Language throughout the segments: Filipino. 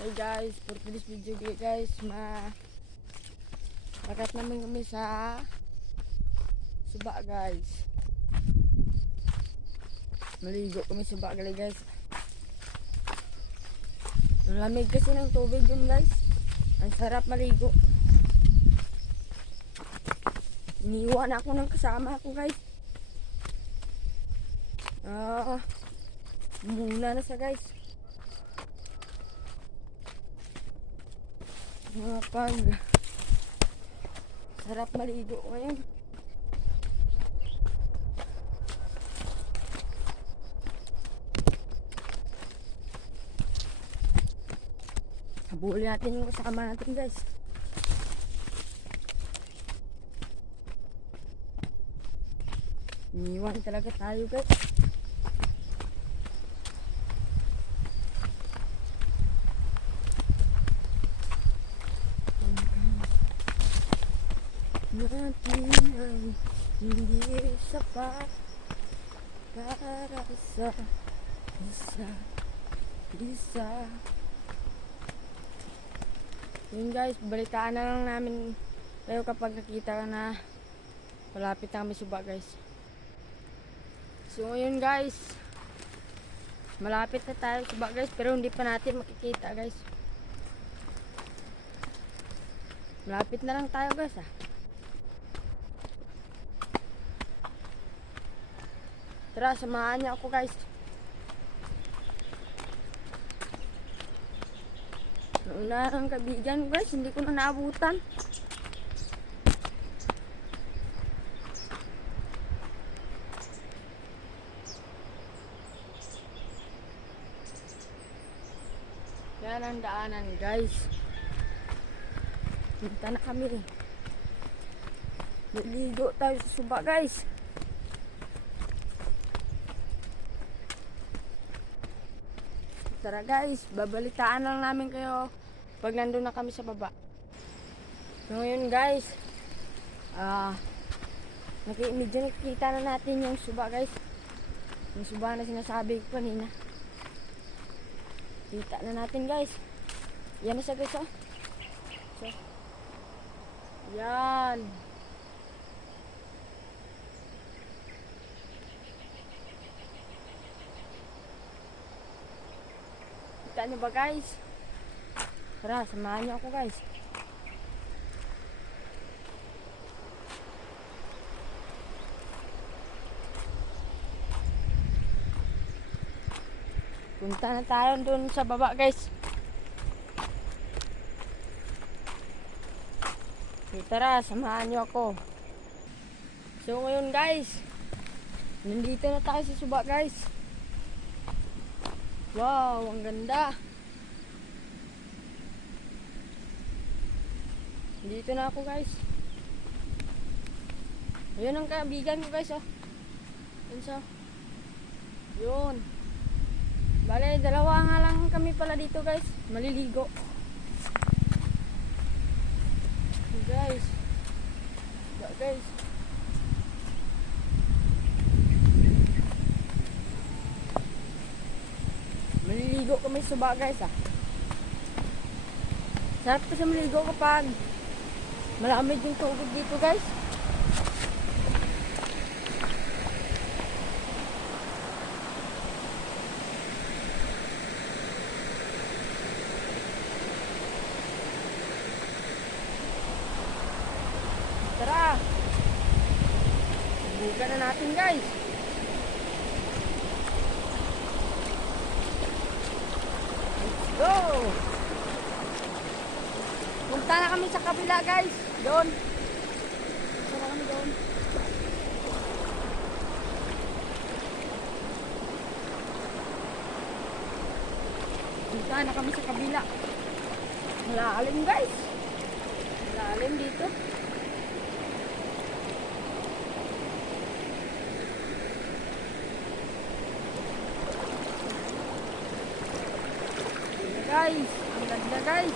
Hey guys, for today's video guys, makat namin kami sa Suba guys. Maligo kami sa Suba guys. Ang lamig kasi ng tubig dun guys. Ang sarap maligo. Iniwan ako ng kasama ko guys. Muna na siya guys. Sarap maligo ngayon. Habulin natin yung kasama natin guys. Iniwan talaga tayo guys. Natin ay hindi sapat para sa isa. Yun guys, balitaan na lang namin kayo kapag nakita na malapit na kami Suba guys. So yun guys, malapit na tayo Suba guys, pero hindi pa natin makikita guys. Malapit na lang tayo guys Tara, samahan niyo ako guys. Nauna ang kaibigan guys, hindi ko na naabutan. Yan ang daanan guys. Punta na kami. Naligo tayo sa Suba guys. Tara guys, babalitaan lang namin kayo pag nandun na kami sa baba. So ngayon guys, medyo nakikita na natin yung Suba guys. Yung Suba na sinasabi ko kanina. Kita na natin guys. Yan na siya guys So, yan. Kita nyo ba guys? Tara, samahan nyo ako guys. Punta na tayo dun sa baba guys. Tara, samahan nyo ako. So ngayon guys, nandito na tayo sa Suba guys. Wow, ang ganda. Dito na ako guys. Ayun ang kaibigan ko guys Yun Yun. Bale, dalawa nga lang kami pala dito guys. Maliligo. Guys. Guys. Maliligo kami sa Suba guys Sarap kasi maligo kapag malamig yung tubig dito guys. Tara, subukan na natin guys. Go! Punta na kami sa kabila guys. Doon. Punta na kami doon. Punta na kami sa kabila. Malalim guys. Malalim dito. Guys, ang ganda guys.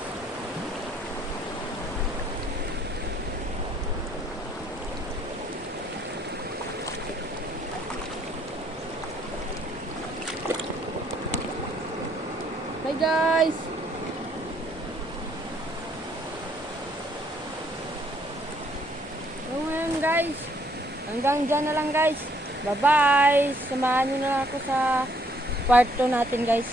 Hi guys. guys. Hanggang dyan na lang guys. Bye-bye. Samahan nyo na lang ako sa part 2 natin guys.